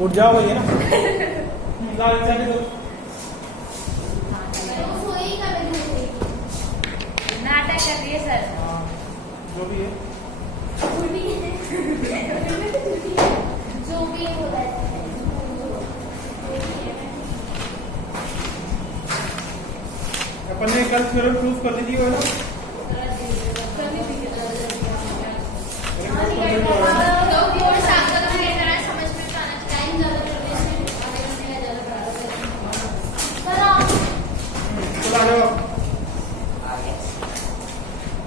उठ जाओ भैया ना। लाल चाय दो। नाटक कर रही है सर। जो भी है जो भी है अपन ने कल थ्योरम प्रूफ कर ली थी वो ना।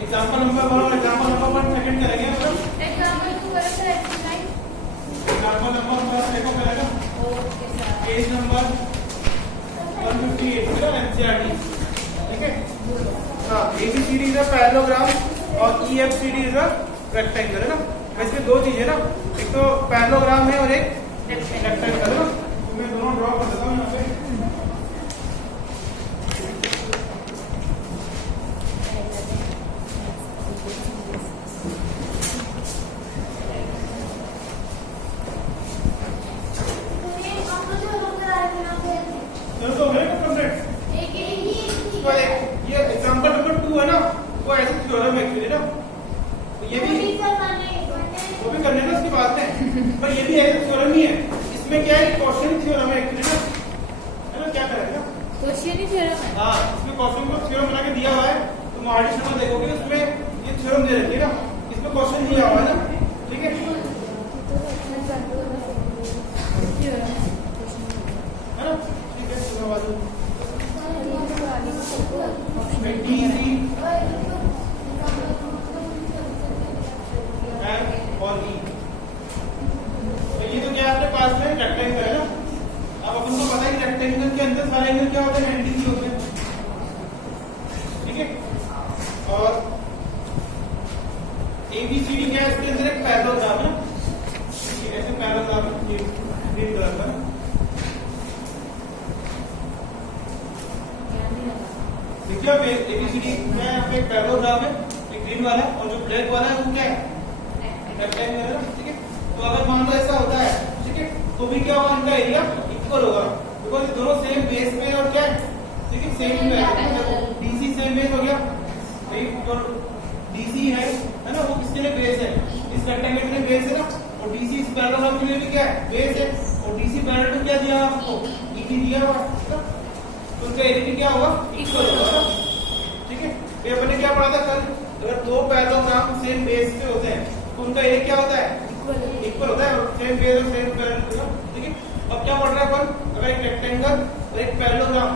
एग्जाम्पल नंबर बोलो। एग्जाम्पल नंबर 1 सेकंड करेंगे मतलब। एग्जाम्पल 2 करो सर। एग्जाम्पल नंबर 1 देखो करेगा। Okay sir. पेज नंबर 158 है एनसीईआरटी। ठीक है। हाँ, ABCD इज अ पैरेललोग्राम और EFCD इज अ रेक्टेंगल है ना। वैसे दो चीजें ना, एक तो पैरेललोग्राम है और एक रेक्टेंगल है ना। तो मैं दोनों ड्रॉ कर देता हूँ यहाँ पे। चलो तो है कंप्लीट। ये एग्जांपल नंबर 2 है ना, वो ऐसे थ्योरम है एक्चुअली ना। तो ये भी वो भी करने ना उसकी बात है, पर ये भी ऐसे थ्योरम ही है। इसमें क्या है, क्वेश्चन थ्योरम है एक्चुअली ना, है ना। क्या करेगा क्वेश्चन ही थ्योरम है। हाँ, इसमें क्वेश्चन को थ्योरम बना के दिया हुआ है। तो मॉडल शर्मा देखोगे उसमें ये थ्योरम दे रखी है ना, इसमें क्वेश्चन दिया हुआ है ना। ठीक है, है ना। ठीक है, चलो बाजू और E। तो ये तो क्या आपके पास में रेक्टेंगल है ना। अब अपन को पता है कि रेक्टेंगल के अंदर सारे एंगल क्या होते हैं, 90 होते हैं। ठीक है, और ABCD क्या है, इसके अंदर एक पैरेललोग्राम है ना। ऐसे पैरेललोग्राम ये ग्रीन कलर का देखिए। ABCD क्या है, यहाँ पे एक पैरेललोग्राम है, एक ग्रीन वाला है, और जो ब्लैक वाला है वो क्या है, रेक्टेंगल है ना। ठीक है, तो अगर मान लो ऐसा होता है, ठीक है, तो भी क्या होगा, इनका एरिया इक्वल होगा, बिकॉज ये दोनों सेम बेस पे और क्या है, ठीक है, सेम में है। DC सेम बेस हो गया, तो DC है ना, वो किसके लिए बेस है, इस रेक्टेंगल के लिए बेस है ना। और DC इस पैरेललोग्राम के लिए भी क्या है, बेस है। और DC पैरेलल टू क्या दिया आपको, EB दिया हुआ है ना। तो उनका एरिया क्या होगा, इक्वल होगा। ठीक है, ये अपने क्या पढ़ा था कल, अगर दो पैरेललोग्राम सेम बेस पे होते हैं तो उनका एरिया क्या होता है, इक्वल होता है। और सेम बेस और सेम पैरेलल। ठीक है, अब क्या पढ़ रहा है अपन, अगर एक रेक्टेंगल और एक पैरेललोग्राम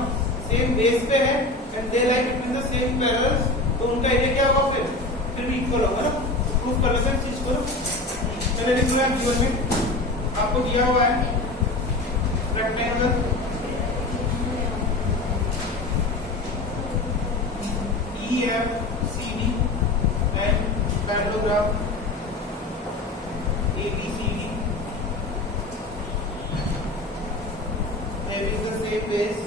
सेम बेस पे है and they lie between the same parallels, तो उनका एरिया क्या होगा, फिर भी इक्वल होगा ना। प्रूफ कर लेते हैं चीज को। चलिए लिख लो जीवन में आपको दिया हुआ है rectangle EFCD and parallelogram ABCD having the same base,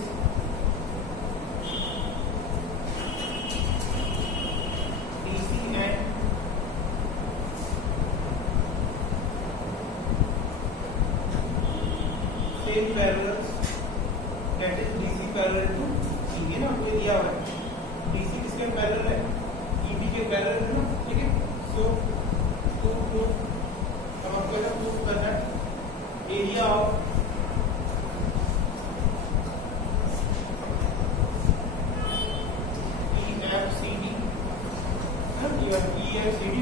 DC and same parallels, that is DC parallel to EB ना, वो दिया हुआ है। DC किसके पैरेलल है, EB के पैरेलल है ना। ठीक है, सो तो अब आपको क्या प्रूफ करना है, area of EFCD,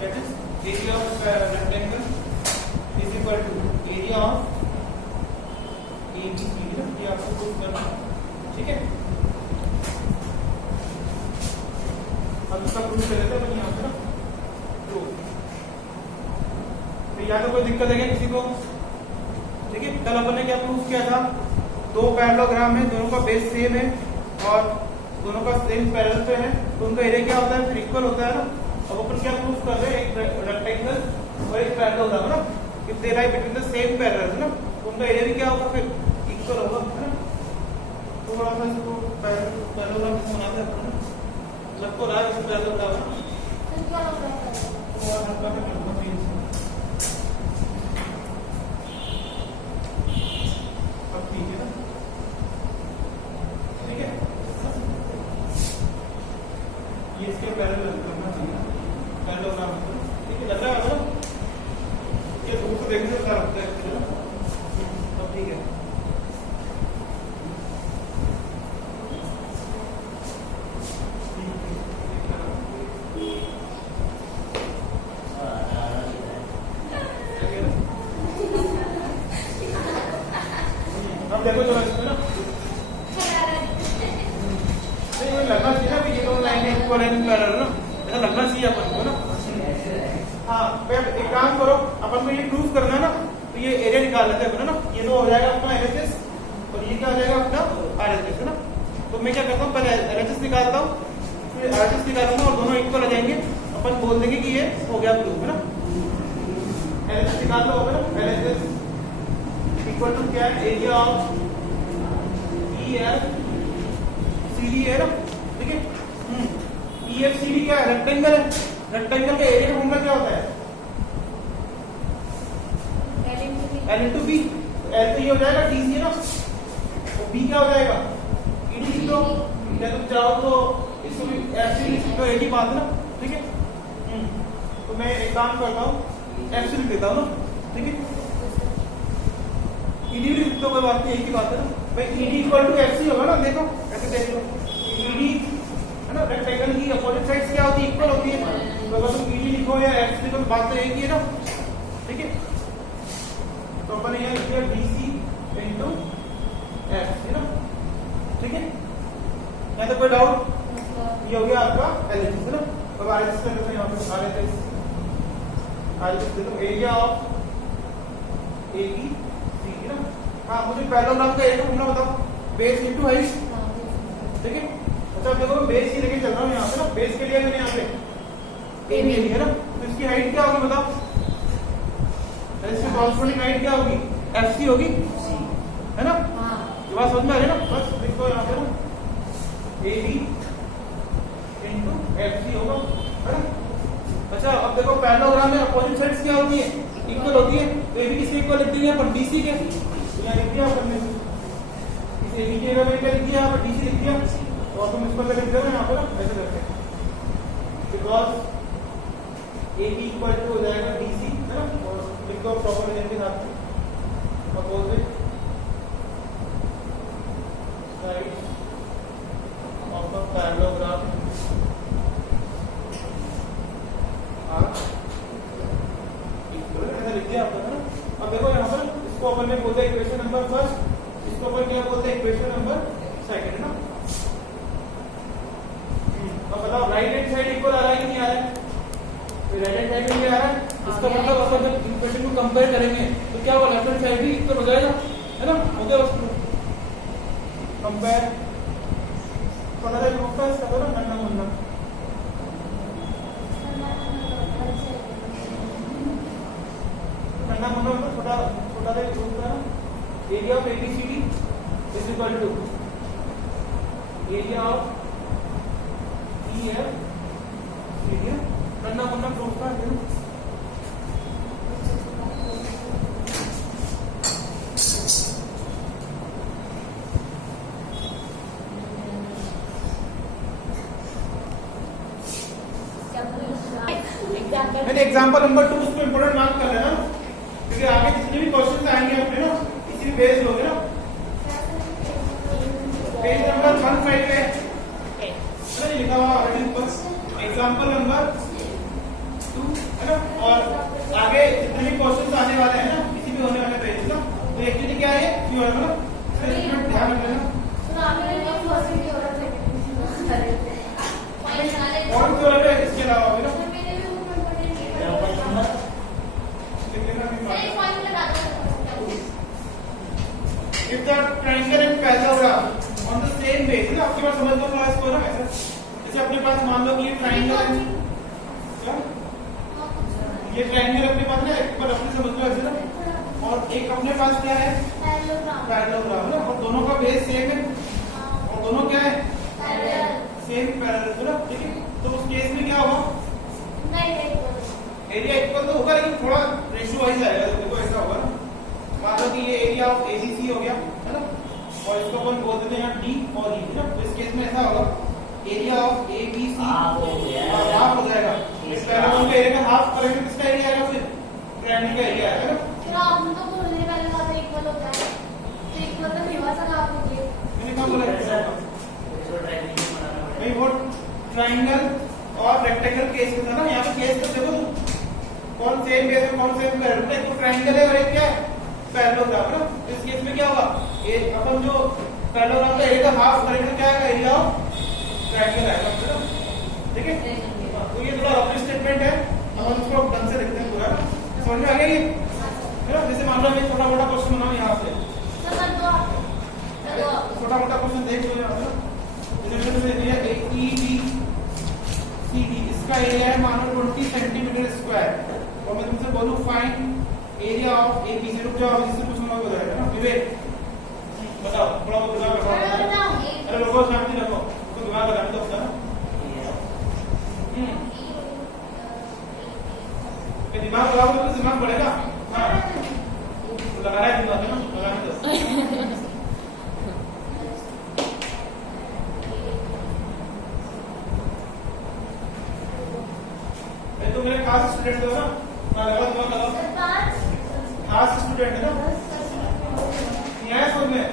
that is area of rectangle is equal to area of ABCD ना, ये आपको प्रूफ करना है। ठीक है, अब इसका प्रूफ कर लेते हैं यहाँ पे ना। तो या तो कोई दिक्कत है क्या किसी को। ठीक है, कल अपन ने क्या प्रूफ किया था, दो पैरेललोग्राम है, दोनों का बेस सेम है और दोनों का सेम पैरेलल पे है, तो उनका एरिया क्या होता है, फिर इक्वल होता है ना। अब अपन क्या प्रूफ कर रहे हैं, एक रेक्टेंगल और एक पैरेललोग्राम है ना, if they lie between the same parallel है ना, तो उनका एरिया भी क्या होगा, फिर इक्वल होगा, है ना। थोड़ा सा इसको पैरेललोग्राम बनाते हैं अपन, सबको रहा है इस पैरेललोग्राम है और हल्का पे देखो जरा इसमें ना, नहीं वो लगना चाहिए ना कि ये दोनों लाइनें इक्वल एंड पैरेलल ना, ऐसा लगना चाहिए अपन को ना। हाँ एक काम करो, अपन को ये प्रूफ करना है ना, तो ये एरिया निकाल लेते हैं ना, ये तो हो जाएगा अपना LHS और ये क्या हो जाएगा अपना RHS है ना। तो मैं क्या करता हूँ, पहले LHS निकालता हूँ, फिर RHS निकालूंगा और दोनों इक्वल आ जाएंगे, अपन बोल देंगे कि ये हो गया प्रूफ है ना। LHS निकाल लो होगा ना, LHS इक्वल टू क्या है, एरिया ऑफ EFCD है ना, ठीक है। EFCD क्या है, रेक्टेंगल है, रेक्टेंगल का एरिया का फॉर्मूला क्या होता है, L into B। L तो ये हो जाएगा DC है ना, तो B क्या हो जाएगा, ED लिख दो, या तुम चाहो तो इसको भी FC लिख सकते हो, एक ही बात है ना, ठीक है। तो मैं एक काम करता हूँ, FC लिख देता हूँ ना, ठीक है। ED भी लिख दो, कोई बात नहीं, एक ही बात है ना भाई। ED इक्वल टू FC होगा ना, देखो ऐसे देख लो, ED है ना, रेक्टेंगल की अपोजिट साइड्स क्या होती है, इक्वल होती है। तो अगर तुम ED लिखो या FC लिखो, बात तो एक ही है ना, ठीक है। तो अपन ये लिख दिया BC into F है ना, ठीक है। यहाँ तो कोई डाउट, ये हो गया आपका LHS है ना। अब RHS कर देते हैं, यहाँ पे RHS दे दो, एरिया ऑफ ABC है ना। हाँ मुझे पैरेललोग्राम का एरिया फॉर्मूला बताओ, बेस इनटू हाइट, ठीक है। अच्छा देखो बेस ही लेके चल रहा हूँ यहाँ पे ना, बेस के लिए मैंने यहाँ पे AB है ना, तो इसकी हाइट क्या होगी बताओ, इसकी कॉरस्पॉन्डिंग हाइट क्या होगी, FC होगी है ना। ये बात समझ में आ रही है ना, बस देखो यहाँ पे ना AB into FC होगा है ना। अच्छा अब देखो पैरेललोग्राम में अपोजिट साइड्स क्या होती है, इक्वल होती है, तो AB किसके इक्वल लिख देंगे अपन, DC के। यहाँ लिख दिया अपन ने, इस AB की जगह पे क्या लिख दिया, यहाँ पर DC लिख दिया, और तुम इसको लिख दो यहाँ पे ना, ऐसे करके, बिकॉज AB इक्वल टू हो जाएगा DC है ना। और लिख दो प्रॉपर रीजन के साथ में, opposite side of the parallelogram are equal, ऐसा लिख दिया आपने ना। अब देखो यहाँ पर इसको अपन ने बोलते हैं इक्वेशन नंबर फर्स्ट, इसको अपन क्या बोलते हैं, इक्वेशन नंबर सेकंड है ना। अब बताओ राइट हैंड साइड इक्वल आ रहा है कि नहीं आ रहा है, राइट हैंड साइड में आ रहा है, इसका मतलब अपन जब इक्वेशन को कंपेयर करेंगे तो क्या होगा, लेफ्ट हैंड साइड भी इक्वल हो जाएगा है ना, हो गया उसको कंपेयर। थोड़ा सा फोकस करो ना, नन्ना मुन्ना नन्ना मुन्ना मतलब छोटा छोटा सा ग्रुप का area of ABCD is equal to area of EFCD, नन्ना मुन्ना ग्रुप का है। मैंने एग्जांपल नंबर 2 उसको इंपोर्टेंट मार्क कर लेना, क्योंकि आगे जितने भी क्वेश्चन आएंगे अपने ना इसी बेस्ड होंगे ना। पेज नंबर 15 पे है लिखा हुआ ऑलरेडी ऊपर, एग्जांपल नंबर 2 है ना। और आगे जितने भी क्वेश्चन आने वाले हैं ना, किसी भी होने वाले पेज ना, तो एक्चुअली क्या है ये वाला ना, इसमें ध्यान रखना। और जो है इसके अलावा भी ना if the triangle and parallelogram on the same base ना, आपके पास समझ लो क्लास को ना, ऐसा जैसे अपने पास मान लो कि ये ट्रायंगल क्या, ये ट्रायंगल अपने पास ना, एक बार अपने समझ लो ऐसे ना, और एक अपने पास क्या है, पैरेललोग्राम ना, और दोनों का बेस सेम है और दोनों क्या है, सेम पैरेलल ना, ठीक है। तो उस केस में क्या होगा, एरिया इक्वल तो होगा लेकिन थोड़ा रेशियो वाइज आएगा, देखो ऐसा होगा ना। मान लो कि ये एरिया ऑफ ABC हो गया है ना, और इसको अपन बोल देते हैं D और E ना। तो इस केस में ऐसा होगा, एरिया ऑफ ABC हाफ हो जाएगा, इस पैरेलल का एरिया का हाफ करेंगे, किसका एरिया आएगा, फिर ट्रायंगल का एरिया आएगा ना। फिर आपने तो बोलने वाले बात इक्वल होता है, तो इक्वल तो विवाह से आप होगी, मैंने कहा बोला भाई वो ट्रायंगल और रेक्टेंगल केस में था ना, यहाँ पे केस तो देखो कौन सेम बेस है कौन सेम पैरेलल है, एक तो ट्रायंगल है और एक क्या है पैरेललोग्राम है ना। इस केस में क्या होगा, अपन जो पैरेललोग्राम का एरिया का हाफ करेंगे तो क्या आएगा, एरिया ऑफ ट्रायंगल आएगा है ना, ठीक है। तो ये थोड़ा रफ स्टेटमेंट है, अपन इसको ढंग से देखते हैं पूरा ना, समझ में आ गया ये है ना। जैसे मान लो मैं छोटा मोटा क्वेश्चन बनाऊं यहाँ से, छोटा मोटा क्वेश्चन देख लो यहाँ पे, जैसे दिया AEBCD, इसका एरिया है मानो 20 सेंटीमीटर स्क्वायर, और मैं तुमसे बोलूं फाइंड एरिया ऑफ ABC। रुक जाओ, इससे कुछ ना हो जाएगा ना। विवेक बताओ, थोड़ा बहुत दिमाग लगाओ। अरे रुको, शांति रखो, तो दिमाग लगाने दो अपना। दिमाग लगाओगे तो दिमाग बढ़ेगा। हाँ, लगा रहा है दिमाग है ना, लगाने दो। तो मेरे खास स्टूडेंट हो ना, लगाओ, खास स्टूडेंट है ना। यहाँ समझ में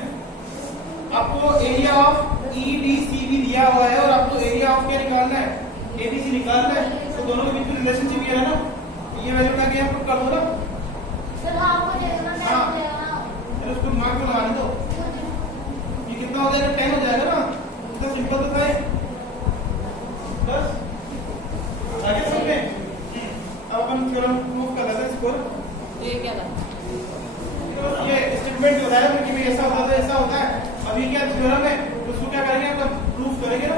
आपको एरिया ऑफ EDCB दिया हुआ है और आपको एरिया ऑफ क्या निकालना है, ABC निकालना है। तो दोनों के बीच में रिलेशनशिप ये है ना, ये वैल्यू क्या क्या आपको कर दो ना सर, हाफ हो जाएगा ना, हाँ चलो उसको मार्क को लगाने दो। ये कितना हो जाएगा, 10 हो जाएगा ना, इतना सिंपल तो था। बस आगे समझ में। अब अपन थ्योरम प्रूव कर लेते हैं इसको। ये क्या था, ये स्टेटमेंट जो है कि ऐसा होता है, ऐसा होता है। अभी क्या थ्योरम है, तो उसको क्या करेंगे, मतलब प्रूफ करेंगे ना।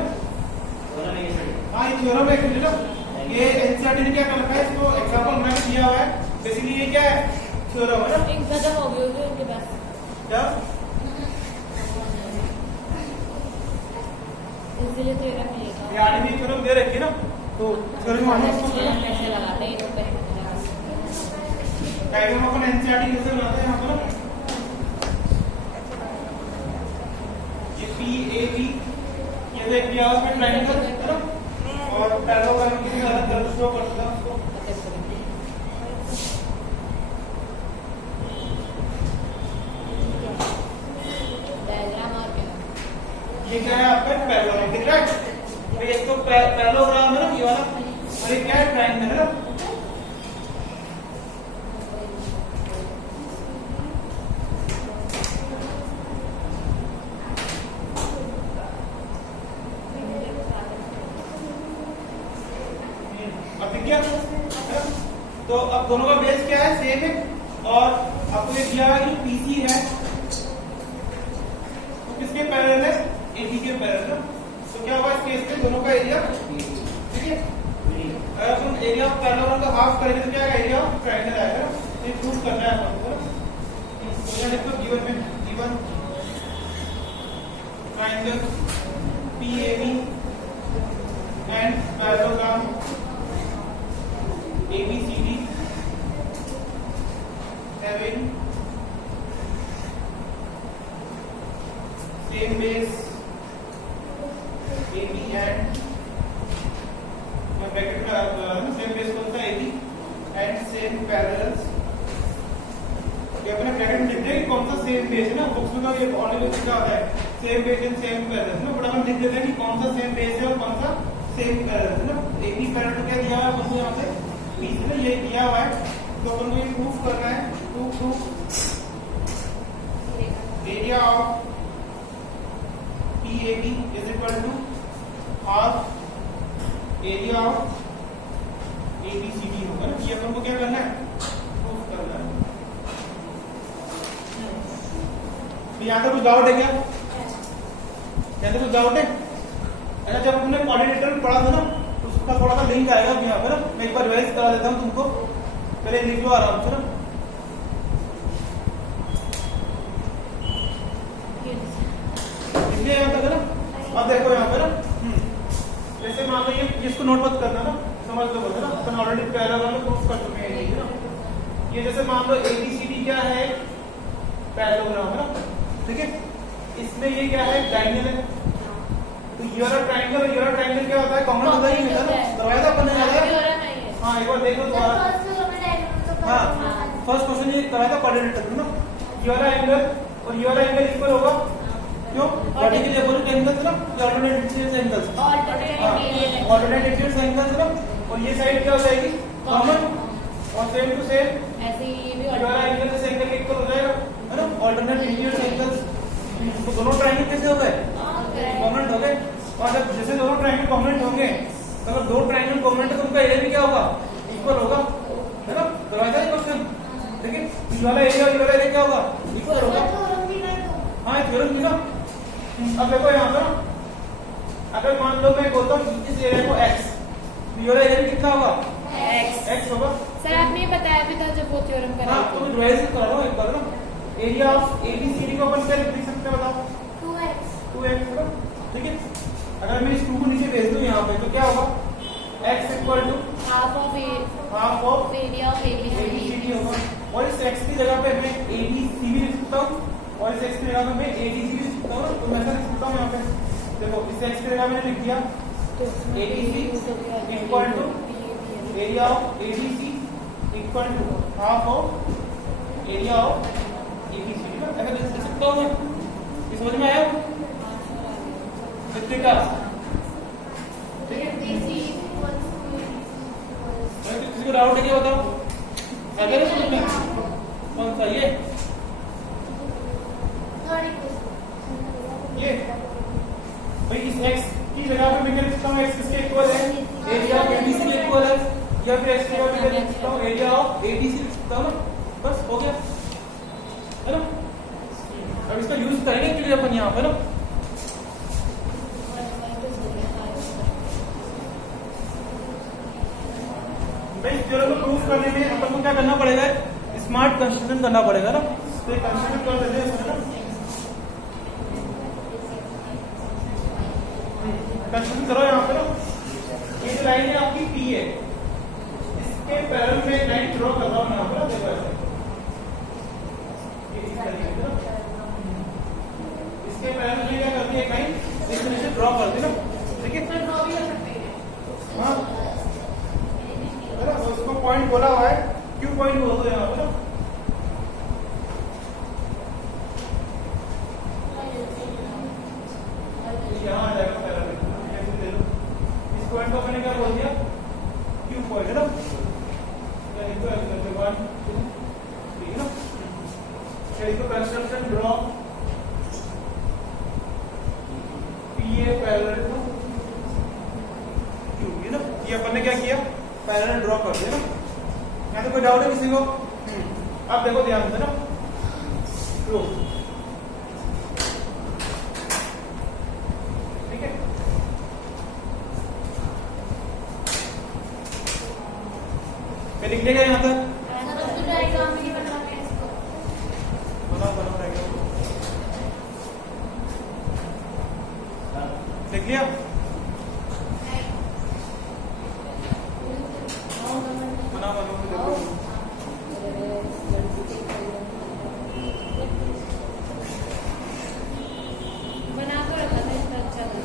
हाँ, ये थ्योरम है एक्चुअली ना, ये एनसीईआरटी ने क्या कर रखा है, इसको एग्जांपल बना के दिया हुआ है। बेसिकली ये क्या है, थ्योरम है ना। एक गजब हो गई होगी उनके पास क्या, इसलिए तो ये मिलेगा। ये आगे थ्योरम दे रखी है ना, तो थ्योरम मानो कैसे लगाते हैं तो पहले डायग्राम अपन एनसीईआरटी कैसे बनाते हैं यहाँ पर ना। ये PAB ये देख दिया उसमें ट्रायंगल है ना, और पैरेललोग्राम की अलग तरह शो करता है उसको। डायग्राम और क्या, ये क्या है आपका पैरेललोग्राम, दिख रहा है। तो ये तो पैरेललोग्राम है ना ये वाला, और ये क्या है, ट्रायंगल है ना। अब दिख गया है? तो अब दोनों का बेस क्या है, सेम है। और आपको ये दिया है कि PC है, तो किसके पैरेलल है, AB के पैरेलल है। तो क्या होगा इस केस में, दोनों का एरिया, ठीक है। अगर अपन एरिया ऑफ पैरेललोग्राम का हाफ करेंगे तो क्या आएगा, एरिया ऑफ ट्रायंगल आएगा। ये प्रूव करना है आपको ना। तो यहाँ देखो गिवन में, given triangle PAB and parallelogram ABCD having same base AB and bracket में सेम बेस कौन सा, AB and same parallels। ये अपने ब्रैकेट में लिख दें कि कौन सा सेम बेस है ना, बुक्स में तो ये ऑलरेडी लिखा होता है same base and same parallels ना, बट हम लिख देते हैं कि कौन सा सेम बेस है और कौन सा सेम पैरेलल है ना। AB पैरेलल क्या दिया हुआ है बच्चों, यहाँ पे बीच में ये दिया हुआ है, तो अपन को ये प्रूफ करना है। Proof area of PAB is equal to half area of ABCD होगा ना। ये अपन को क्या करना है, प्रूफ करना है। यहाँ पे कुछ डाउट है क्या, यहाँ पे कुछ डाउट है? अच्छा, जब हमने कोऑर्डिनेटर में पढ़ा था ना, उसका थोड़ा सा लिंक आएगा यहाँ पे ना, मैं एक बार रिवाइज करा देता हूँ तुमको, पहले लिख लो आराम से ना। लिख लिया यहाँ तक है ना। अब देखो यहाँ पे ना, जैसे मान लो ये इसको नोट मत करना ना, समझ लो बोलते ना, अपन ऑलरेडी पैरेलल में प्रूफ कर चुके हैं ना। ये जैसे मान लो ABCD क्या है, पैरेललोग्राम है ना, ठीक है। इसमें ये क्या है, डायगोनल है। तो ये वाला ट्रायंगल और ये वाला ट्रायंगल क्या होता है, कॉमन होता ही है ना, दरवाजा अपन ने याद है। हाँ, एक बार देख लो दोबारा। हाँ, फर्स्ट क्वेश्चन ये कराया था कोऑर्डिनेटर ना, ये वाला एंगल और ये वाला एंगल इक्वल होगा, क्यों, वर्टिकल अपोजिट एंगल्स ना, ये alternate axis angles, alternate axis angles ना, और ये साइड क्या हो जाएगी, कॉमन, और सेम टू सेम ऐसे ही ये भी ये वाला एंगल इस एंगल के इक्वल हो जाएगा। कॉम्पोनेंट है तो उनका एरिया भी क्या होगा, इक्वल होगा, है ना। करवाया था ये क्वेश्चन, ठीक है। इस वाला एरिया और ये वाला एरिया क्या होगा, इक्वल होगा। हाँ थ्योरम की ना। अब देखो यहाँ पर अगर मान लो मैं बोलता हूँ इस एरिया को x, तो ये वाला एरिया कितना होगा, x होगा। सर आपने ये बताया भी था जब वो थ्योरम करा हाँ तो मैं रिवाइज कर रहा हूँ एक बार ना। एरिया ऑफ ABCD को अपन क्या लिख सकते हैं बताओ, 2x होगा, ठीक है। अगर मैं इस 2 को नीचे भेज दूं यहाँ पे तो क्या होगा, x equal to half of area of ABCD होगा। और इस x की जगह पे मैं ABC भी लिख सकता हूँ और इस x की जगह पे मैं ADC भी लिख सकता हूँ। तो मैं ऐसा लिख सकता हूँ यहाँ पे, देखो इस x की जगह मैंने लिख दिया ABC equal to area of ADC equal to half of area of ABCD ना, ऐसा लिख सकता हूँ मैं। ये समझ में आया कितने का, ठीक है। किसी को डाउट है क्या बताओ, अगर इसमें कौन सा ये भाई इस x की जगह पे मैं क्या लिख सकता हूँ, x किसके इक्वल है, एरिया ऑफ ABC के इक्वल है, या फिर x की जगह पे मैं लिख सकता हूँ एरिया ऑफ ADC लिख सकता हूँ ना, बस हो गया, है ना। अब इसका यूज करेंगे के लिए अपन यहाँ पे ना, भाई थ्योरम को प्रूफ करने में अपन को क्या करना पड़ेगा, स्मार्ट कंस्ट्रक्शन करना पड़ेगा ना। तो ये कंस्ट्रक्शन कर देते हैं ना, कंस्ट्रक्शन करो यहाँ पे ना। ये जो लाइन है आपकी P है, इसके पैरेलल में एक लाइन ड्रॉ कर रहा हूँ यहाँ पे, देखो ऐसे इस तरीके से ना, इसके पैरेलल में क्या करती है एक लाइन इस तरह से ड्रॉ करती है ना, ठीक है। ड्रॉ भी कर सकते हैं, हाँ है ना। उसको पॉइंट बोला हुआ है, क्यों पॉइंट बोल दो यहाँ पे ना, यहाँ आ जाएगा पैरेलल, ऐसे ले लो। इस पॉइंट को मैंने क्या बोल दिया, क्यू पॉइंट है ना, ठीक है ना। इसको construction draw PA parallel to Q, है ना। ये अपन ने क्या किया, पैरेलल ड्रॉ कर दिया ना। यहाँ तो कोई डाउट है किसी को, अब देखो ध्यान से ना, लो ठीक है। मैं लिख लेगा यहाँ तक, बनाओ डायग्राम, लिख लिया, बनाओ देखो। बना कर रखा था इसका अच्छा था।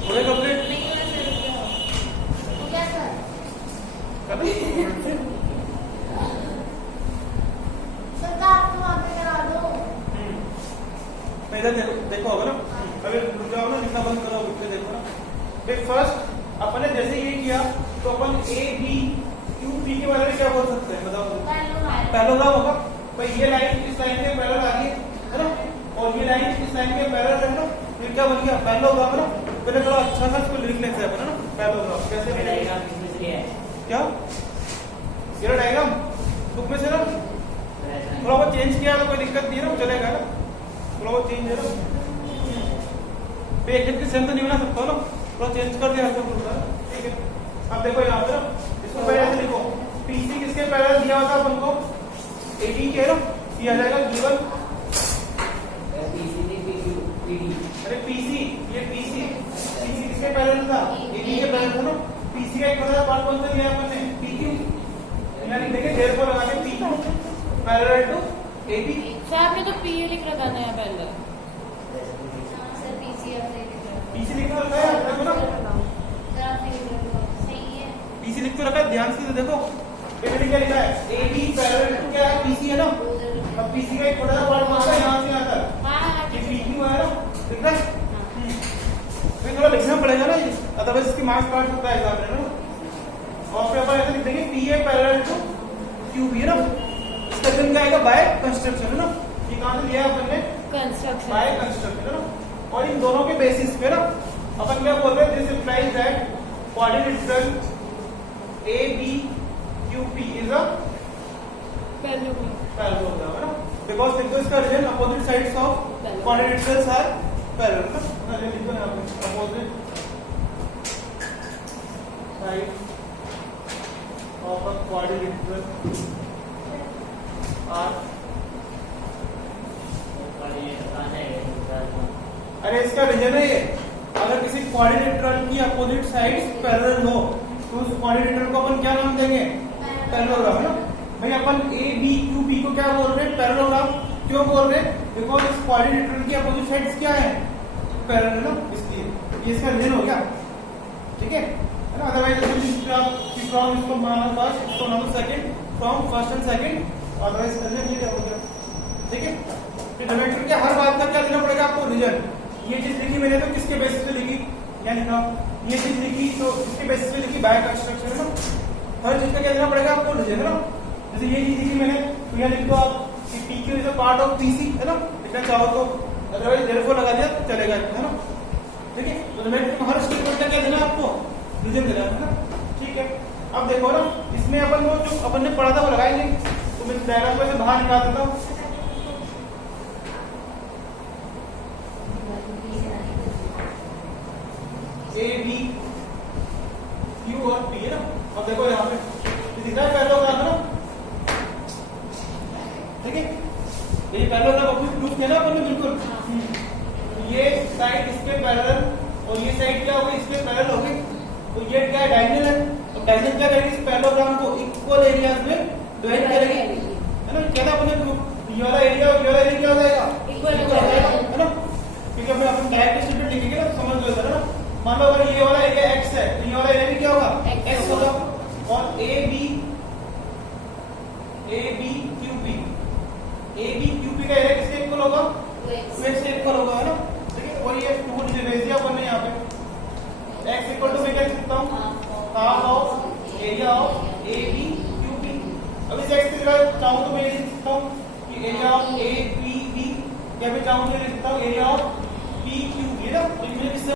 हो गया कंप्लीट, देखो होगा ना। अगर रुक जाओ ना, लिखना बंद करो, रुक के देखो ना। फर्स्ट अपन ने जैसे ये किया तो अपन ABQP के बारे में क्या बोल सकते हैं बताओ, पैरेलल होगा। भाई ये लाइन इस लाइन के पैरेलल आ गई है ना, और ये लाइन इस लाइन के पैरेलल है ना, फिर क्या बन गया, पैरेलल होगा ना। पहले थोड़ा अच्छा सा इसको लिख लेते हैं अपन, है ना। पैरेलल कैसे बनेगा, क्या ये डायग्राम बुक में से ना थोड़ा बहुत चेंज किया तो कोई दिक्कत नहीं है ना, चलेगा ना, थोड़ा बहुत चेंज है ना। एक सेम तो नहीं बना सकता ना, थोड़ा चेंज कर दिया, ठीक है। अब देखो यहाँ पे इसको पहले ऐसे लिखो, PC किसके पैरेलल दिया होता है अपन को, AD के ना, दिया जाएगा गिवन, अरे PC ये PC किसके पैरेलल था, AD के पैरेलल था ना। PC का एक मतलब पार्ट कौन सा लिया अपन ने, PQ, यहाँ लिख देंगे देयर को लगा के PQ parallel to AD। Sir आपने तो PA लिख रखा था यहाँ पहले, PC लिख तो रखा है, देखो ना PC लिख तो रखा है, ध्यान से देखो। मैंने क्या लिखा है, AD पैरेलल टू क्या है, PC है ना। अब PC का एक छोटा सा पार्ट कौन सा है, यहाँ से यहाँ तक, ये PQ है ना, ठीक है। फिर थोड़ा लिखना पड़ेगा ना, अदरवाइज इसकी मार्क्स काट सकता है एग्जाम में ना। और फिर अपन ऐसे लिख देंगे PA पैरेलल टू QB है ना। इसका रीजन क्या आएगा, बाय कंस्ट्रक्शन है ना। ये कहाँ से लिया है अपन ने, कंस्ट्रक्शन, बाय कंस्ट्रक्शन है ना। और इन दोनों के बेसिस पे ना अपन क्या बोल रहे हैं, this implies that quadrilateral ABQP is a parallelogram, है ना, बिकॉज इसका reason opposite sides of quadrilaterals are parallel, ना, लिखो यहां पे opposite side of a quadrilateral are, अरे इसका रीजन है ये, अगर किसी क्वाड्रिलेटरल की अपोजिट साइड्स पैरेलल हो तो उस क्वाड्रिलेटरल को अपन क्या नाम देंगे, पैरेललोग्राम, है ना। भाई अपन ABQP को क्या बोल रहे हैं, पैरेललोग्राम। क्यों बोल रहे हैं, बिकॉज इस क्वाड्रिलेटरल की अपोजिट साइड्स क्या है, पैरेलल, ना, इसलिए ये इसका रीजन हो गया, ठीक है ना। अदरवाइज फ्रॉम इसको बनाना फर्स्ट, इसको बनाना second, from first and second, otherwise करने के लिए हो गया, ठीक है। फिर ज्योमेट्री के हर बात का क्या देना पड़ेगा आपको, रीजन। ये चीज लिखी मैंने तो किसके बेसिस पे लिखी, क्या लिखा, ये चीज लिखी तो किसके बेसिस पे लिखी, बाय कंस्ट्रक्शन, है ना। हर चीज का क्या देना पड़ेगा आपको, रीजन, है ना। जैसे ये चीज लिखी मैंने तो यहां लिख दो आप कि PQ is a part of PC, है ना, लिखना चाहो तो, अदरवाइज देयरफॉर लगा दिया चलेगा, है ना, ठीक है। तो ज्योमेट्री में हर स्टेटमेंट का क्या देना है आपको, रीजन देना है ना, ठीक है। अब देखो ना, इसमें अपन वो जो अपन ने पढ़ा था वो लगाएंगे, तो मैं डायग्राम को ऐसे बाहर निकाल देता हूं। ABQ और P, है ना। अब देखो यहाँ पे दिख रहा है पैरेललोग्राम, है ना, ठीक है। ये पैरेललोग्राम अपनी प्रूफ किया ना अपन ने, बिल्कुल। ये साइड इसके पैरेलल और ये साइड क्या होगी, इसके पैरेलल होगी, तो ये क्या है, डायगोनल है। तो डायगोनल क्या करेगी, इस पैरेललोग्राम को इक्वल एरियाज में डिवाइड करेगी, है ना। क्या था अपने प्रूफ, ये वाला एरिया और ये वाला एरिया क्या हो जाएगा, इक्वल हो जाएगा, है ना। क्योंकि अपन डायरेक्ट स्टेटमेंट लिखेंगे ना, समझ लो, है ना। मान लो अगर ये वाला एरिया x है तो ये वाला एरिया भी क्या होगा, x होगा, और ABQP का एरिया किसके इक्वल होगा, 2x से इक्वल होगा, है ना, ठीक है। और ये 2 रेज दिया अपन ने यहाँ पे, x इक्वल टू मैं क्या लिख सकता हूँ, half of area of ABQP। अब इस x की जगह चाहूँ तो मैं ये लिख सकता हूँ कि एरिया ऑफ ABB, क्या मैं चाहूँ तो लिख सकता हूँ एरिया ऑफ